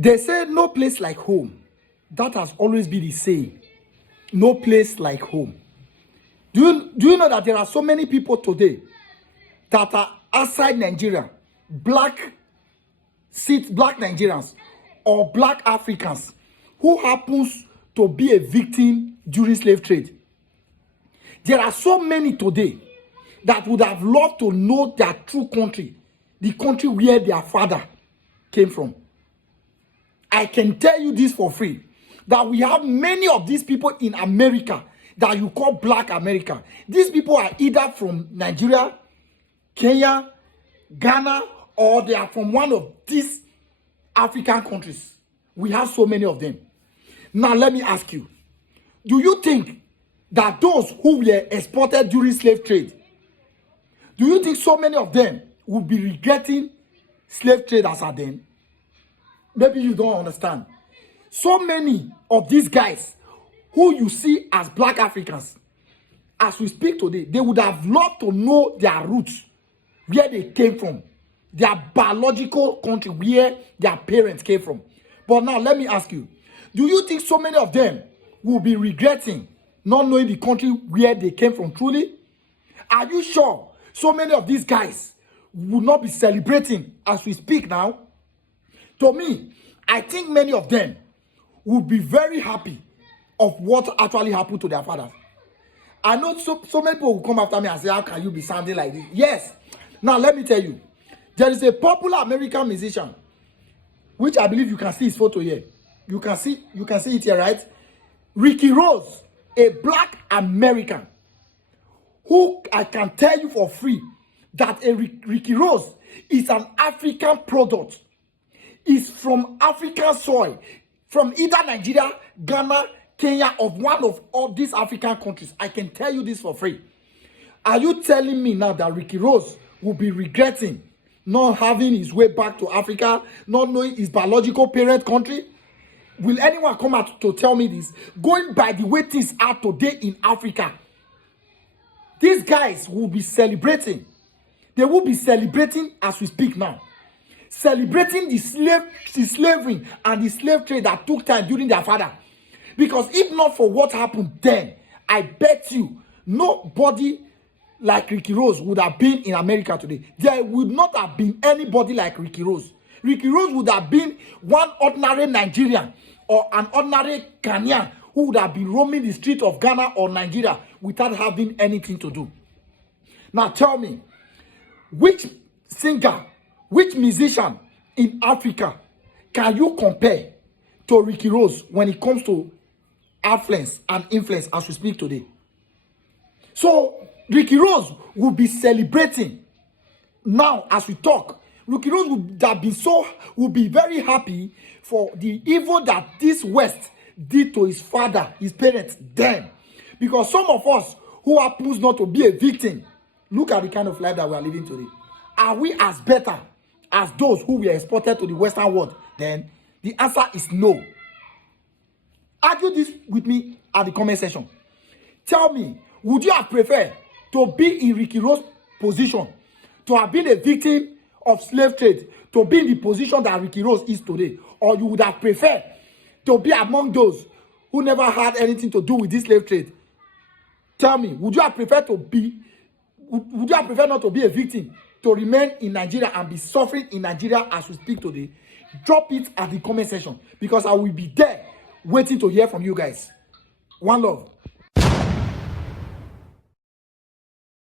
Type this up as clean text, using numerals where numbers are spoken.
They say no place like home. That has always been the saying. No place like home. Do you know that there are so many people today that are outside Nigeria, black Nigerians or black Africans who happens to be a victim during slave trade? There are so many today that would have loved to know their true country, the country where their father came from. I can tell you this for free, that we have many of these people in America that you call black America. These people are either from Nigeria, Kenya, Ghana, or they are from one of these African countries. We have so many of them. Now let me ask you, do you think that those who were exported during slave trade, do you think so many of them will be regretting slave trade as at then? Maybe you don't understand. So many of these guys who you see as black Africans, as we speak today, they would have loved to know their roots, where they came from, their biological country, where their parents came from. But now let me ask you, do you think so many of them will be regretting not knowing the country where they came from truly? Are you sure so many of these guys will not be celebrating as we speak now? To me, I think many of them will be very happy of what actually happened to their fathers. I know so many people will come after me and say, how can you be sounding like this? Yes. Now, let me tell you. There is a popular American musician, which I believe you can see his photo here. You can see it here, right? Ricky Rose, a black American, who I can tell you for free that Ricky Rose is an African product. Is from African soil, from either Nigeria, Ghana, Kenya, of one of all these African countries. I can tell you this for free. Are you telling me now that Ricky Rose will be regretting not having his way back to Africa, not knowing his biological parent country? Will anyone come out to tell me this? Going by the way things are today in Africa, these guys will be celebrating. They will be celebrating as we speak now. Celebrating the slavery and the slave trade that took time during their father. Because if not for what happened then, I bet you nobody like Ricky Rose would have been in America today. There would not have been anybody like Ricky Rose. Ricky Rose would have been one ordinary Nigerian or an ordinary Ghanaian who would have been roaming the street of Ghana or Nigeria without having anything to do. Now tell me, which singer, which musician in Africa can you compare to Ricky Rose when it comes to affluence and influence as we speak today? So Ricky Rose will be celebrating now as we talk. Ricky Rose will be very happy for the evil that this West did to his father, his parents then. Because some of us who happens not to be a victim, look at the kind of life that we are living today. Are we as better as those who were exported to the Western world? Then the answer is no. Argue this with me at the comment section. Tell me, would you have preferred to be in Ricky Rose's position, to have been a victim of slave trade, to be in the position that Ricky Rose is today? Or you would have preferred to be among those who never had anything to do with this slave trade? Tell me, would you have preferred not to be a victim, to remain in Nigeria and be suffering in Nigeria as we speak today? Drop it at the comment section, because I will be there waiting to hear from you guys. One love.